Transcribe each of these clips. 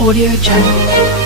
Audio Jungle.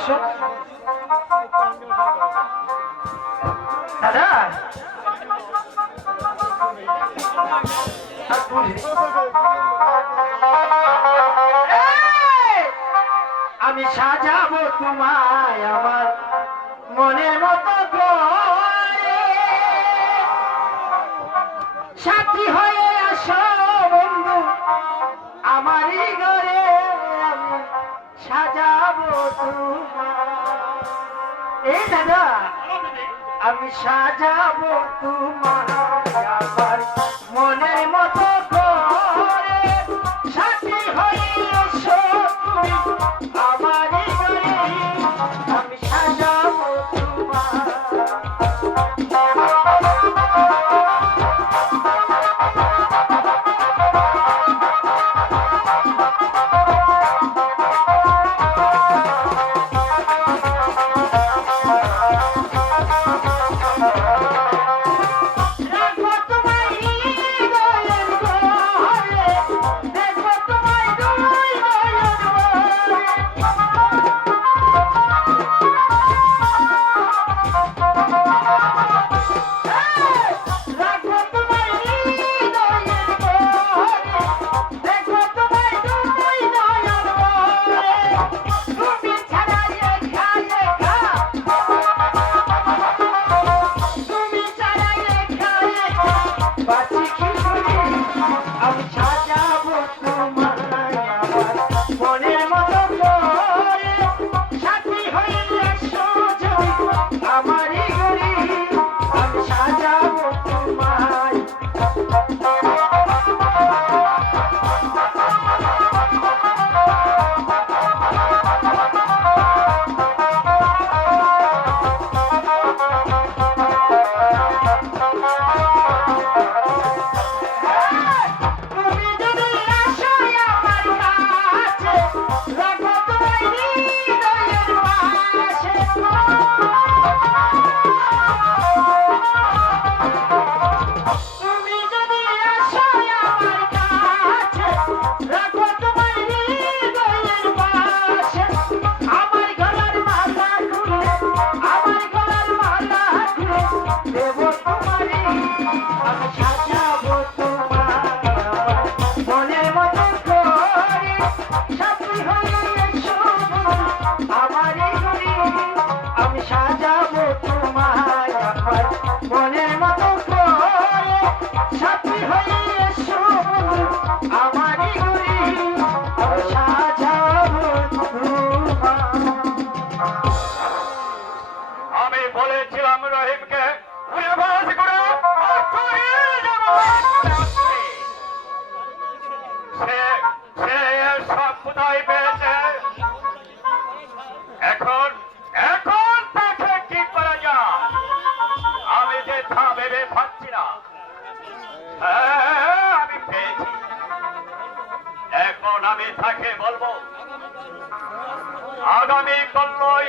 দর্শক দাদা। আমি সাজাবো তোমায় আমার মনের মতো সাথী হয় এই দাদা আমি সাজাবো তোমার মনে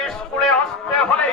স্কুলে আসতে হলে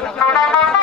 Gracias.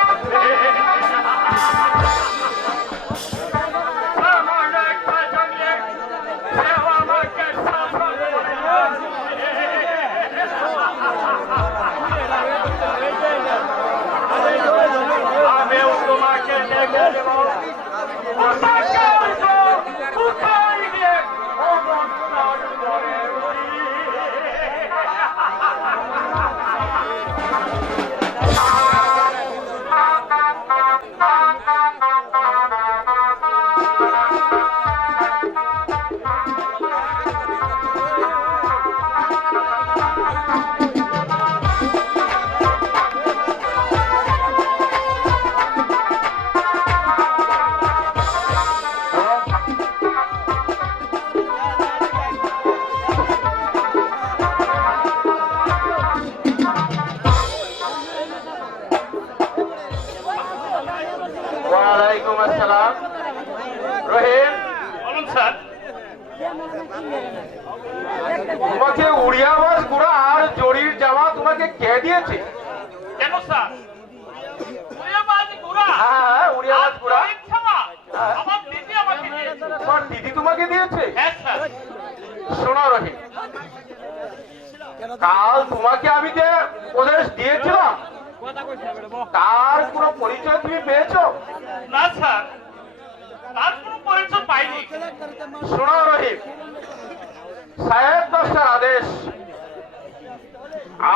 সাহেব দশটার আদেশ।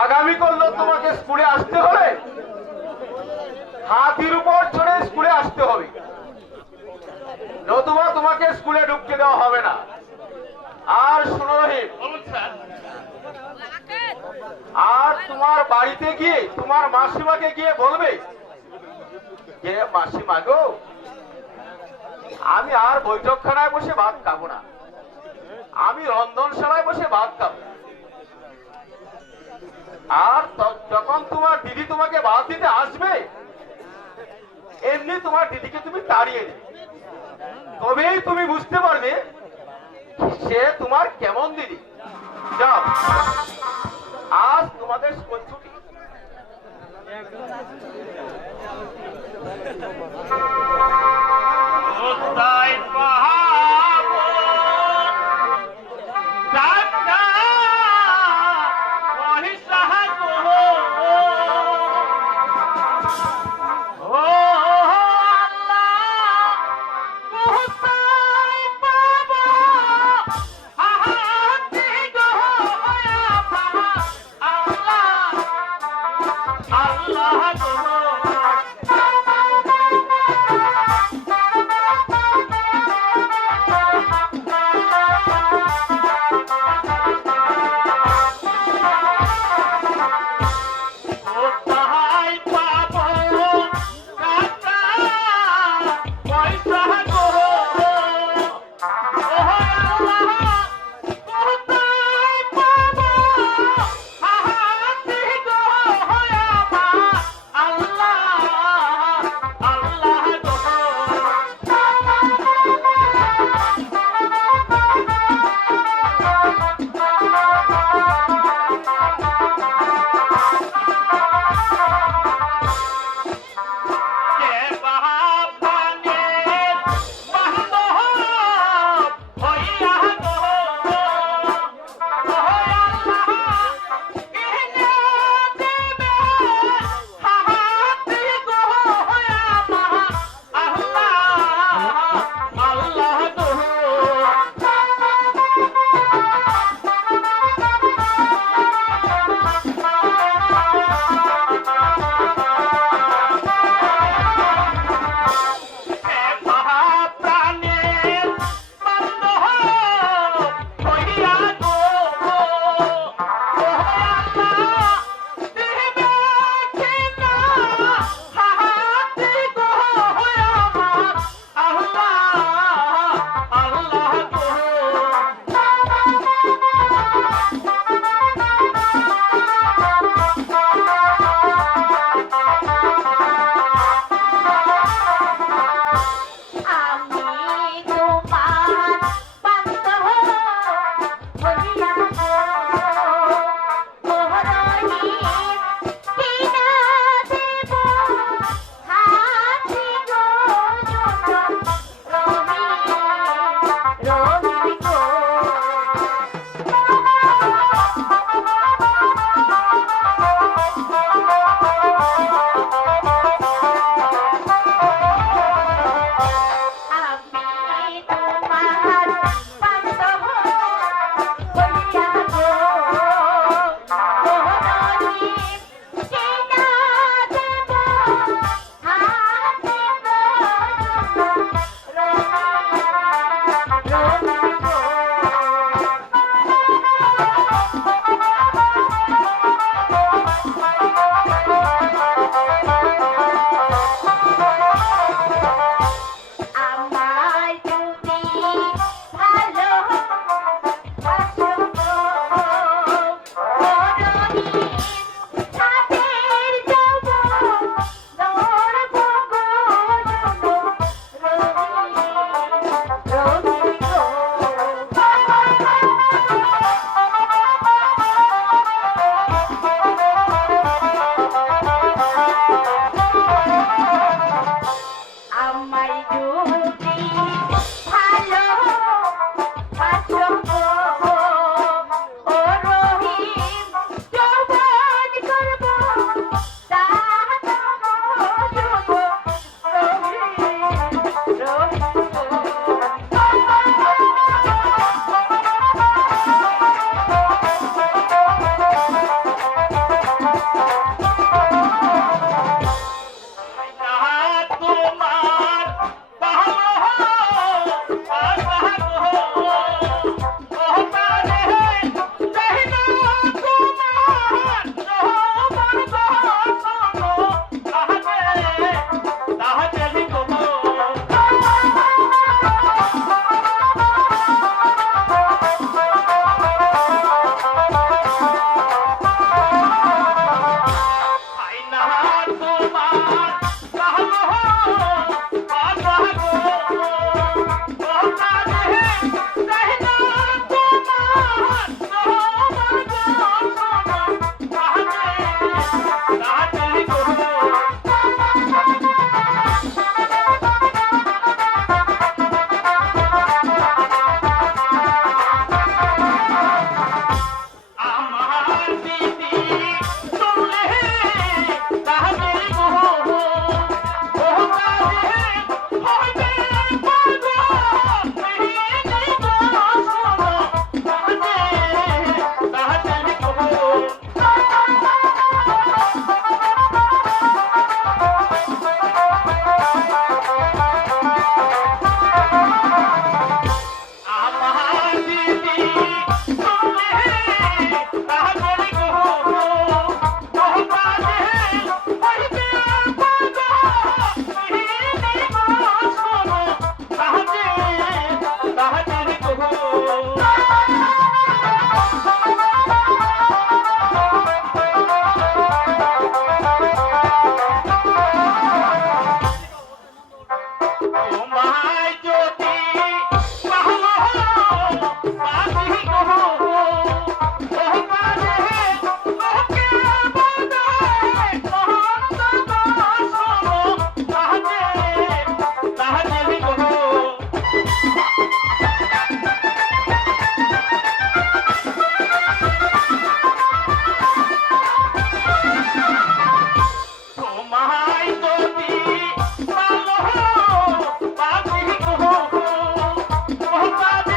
আগামী করল তোমাকে স্কুলে আসতে হলে হাতির উপর চড়ে স্কুলে আসতে হবে। নতুবা তোমাকে স্কুলে ঢুকতে দেওয়া হবে না। আর শোনো আর তোমার বাড়িতে গিয়ে তোমার মাসিমাকে গিয়ে বলবে মাসিমা গো, আমি আর বৈঠকখানায় বসে ভাত খাব না। আমি রন্ধনশালায় বসে ভাত খাব। আর যখন তোমার দিদি তোমাকে ভাত দিতে আসবে, এমনি তোমার দিদিকে তুমি তাড়িয়ে দিবে। তবেই তুমি বুঝতে পারবে সে তোমার কেমন দিদি। যাও। আজ তোমাদের তোমারে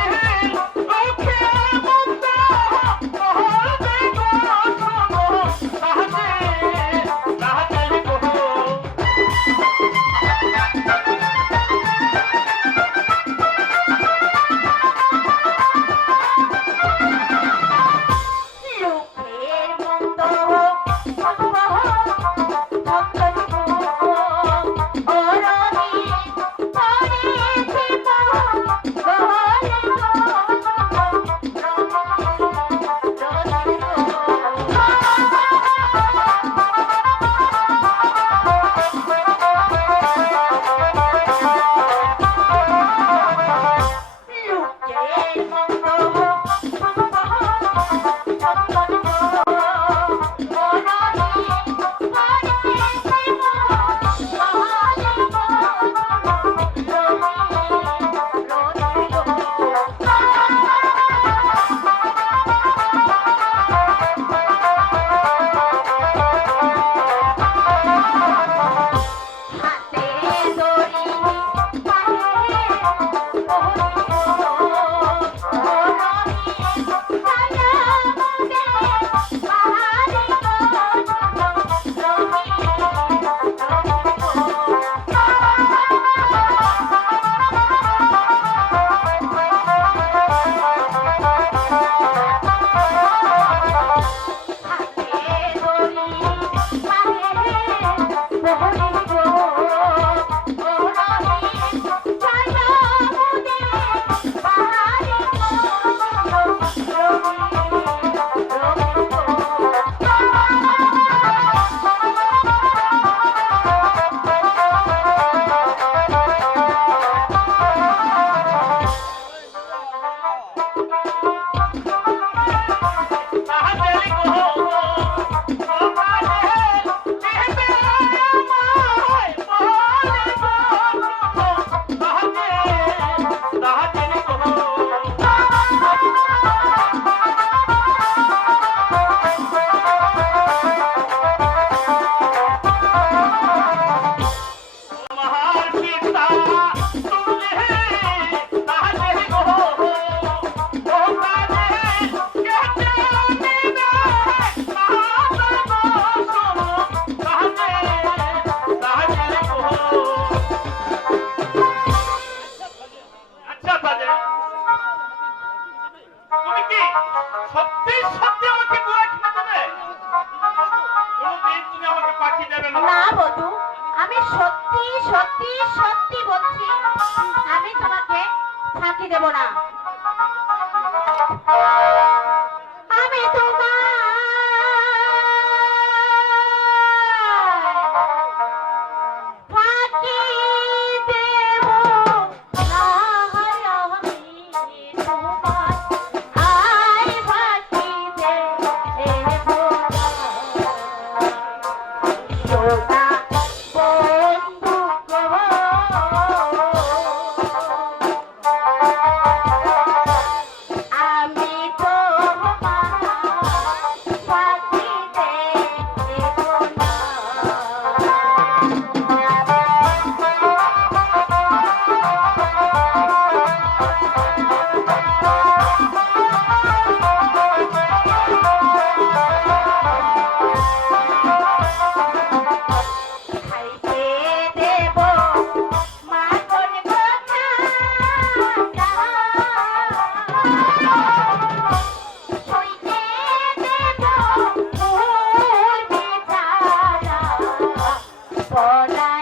পড়া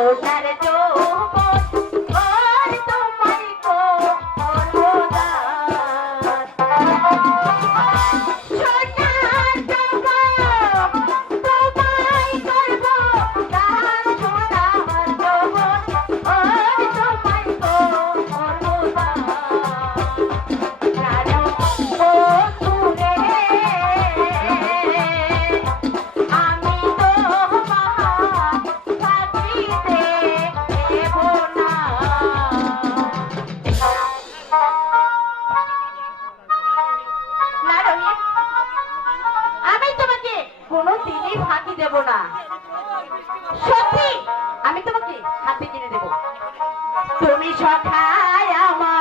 Oh. সখায় আমার